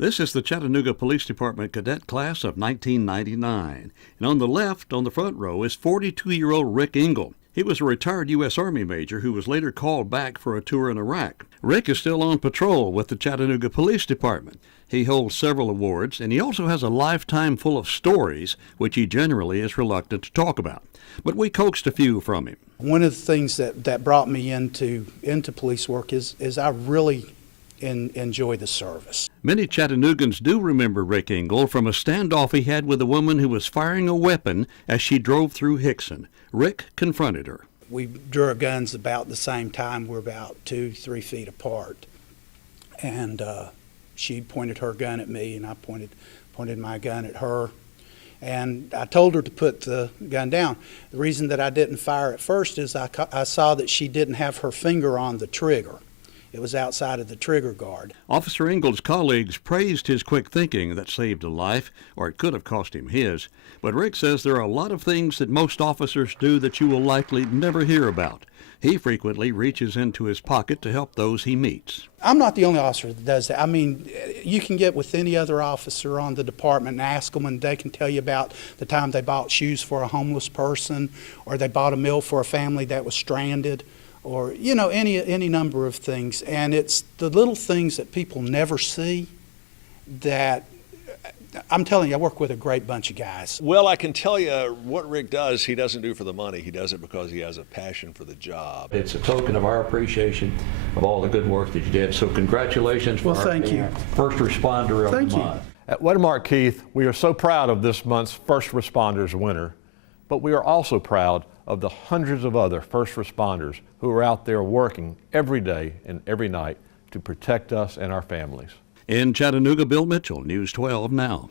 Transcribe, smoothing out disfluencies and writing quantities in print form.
This is the Chattanooga Police Department cadet class of 1999. And on the left, on the front row, is 42-year-old Rick Engle. He was a retired U.S. Army major who was later called back for a tour in Iraq. Rick is still on patrol with the Chattanooga Police Department. He holds several awards, and he also has a lifetime full of stories, which he generally is reluctant to talk about. But we coaxed a few from him. One of the things that brought me into police work is I really enjoy the service. Many Chattanoogans do remember Rick Engle from a standoff he had with a woman who was firing a weapon as she drove through Hickson. Rick confronted her. We drew our guns about the same time. We're about 2-3 feet apart. And she pointed her gun at me, and I pointed my gun at her. And I told her to put the gun down. The reason that I didn't fire at first is I saw that she didn't have her finger on the trigger. It was outside of the trigger guard. Officer Engle's colleagues praised his quick thinking that saved a life, or it could have cost him his. But Rick says there are a lot of things that most officers do that you will likely never hear about. He frequently reaches into his pocket to help those he meets. I'm not the only officer that does that. I mean, you can get with any other officer on the department and ask them, and they can tell you about the time they bought shoes for a homeless person, or they bought a meal for a family that was stranded, or, you know, any number of things. And it's the little things that people never see that, I'm telling you, I work with a great bunch of guys. Well, I can tell you what Rick does, he doesn't do for the money. He does it because he has a passion for the job. It's a token of our appreciation of all the good work that you did. So congratulations for thank you. First Responder of the Month. At Wettermark Keith, we are so proud of this month's First Responders winner, but we are also proud of the hundreds of other first responders who are out there working every day and every night to protect us and our families. In Chattanooga, Bill Mitchell, News 12 Now.